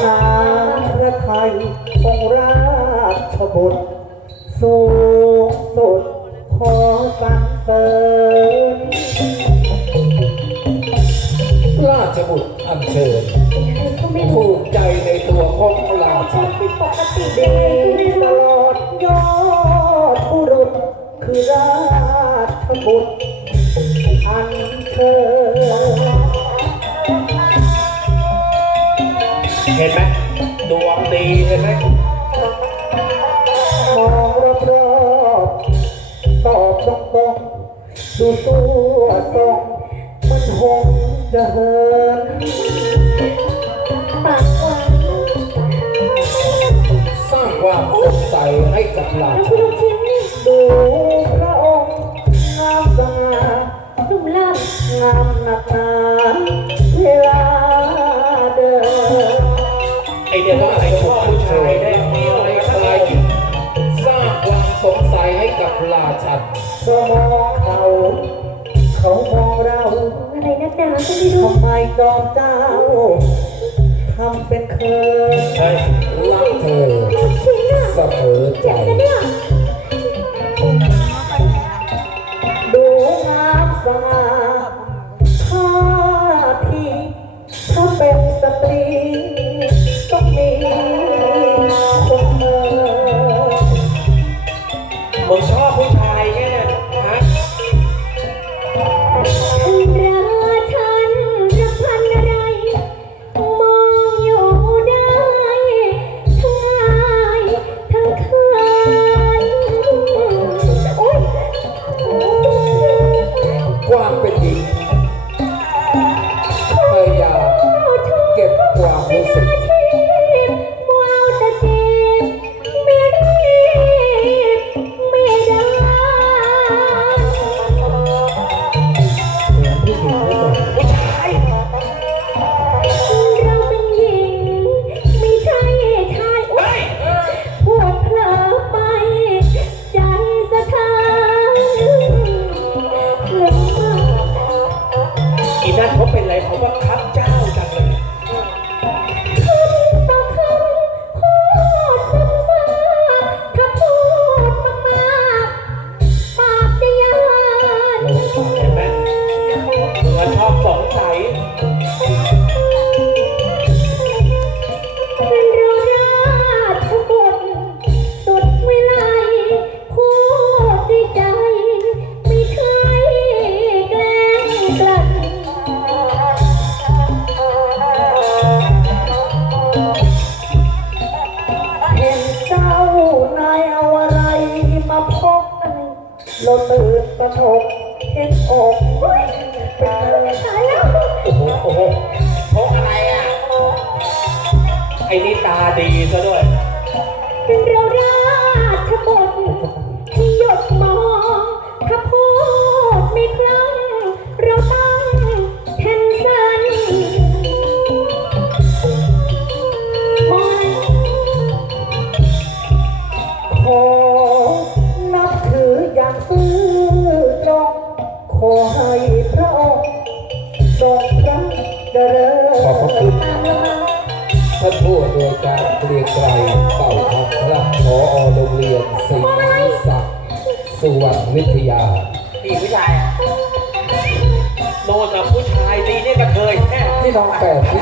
สารพระไทยทรงราชบุตรสูงสุดขอสรรเสริญราชบุตรอันเชิญผู้ใจในตัวของพระราชาเป็นปกติดีตลอดยอดผู้รุษคือราชบุตรห็นไหมดวงดีเห็นไหมมองรอบรอบตอบตกงดูตัวตรงมันหงจะเหินปากว่สร้างความสุ่นใจให้กับเราับเพาะมเขาเขามองเรา อะไรนักหนาทำไมจอมเจ้าทำเป็นเคยรักเธอสะเทือนใจ ดูงามฟ้าข้าทีถ้าเป็นสตรี một số phú thai cái ลอตื่นประทบคิดออกเป็นอะไรตาแล้วโอ้โห โอ้โหเพระอะไรอ่ะ ไอ้นี่ตาดีซะด้วย เป็นเราได้ขอให้พระองค์ทรงพระเจริญขอบพระคุณท่านผู้อำนวยการเรียนไกลเต่าพระขออโรงเรียนสิงห์ศักดิ์สุวรรณวิทยาพี่ผู้ชายอ่ะโดนกับผู้ชายดีเนี่ยกับเคยแค่ที่ลองแปด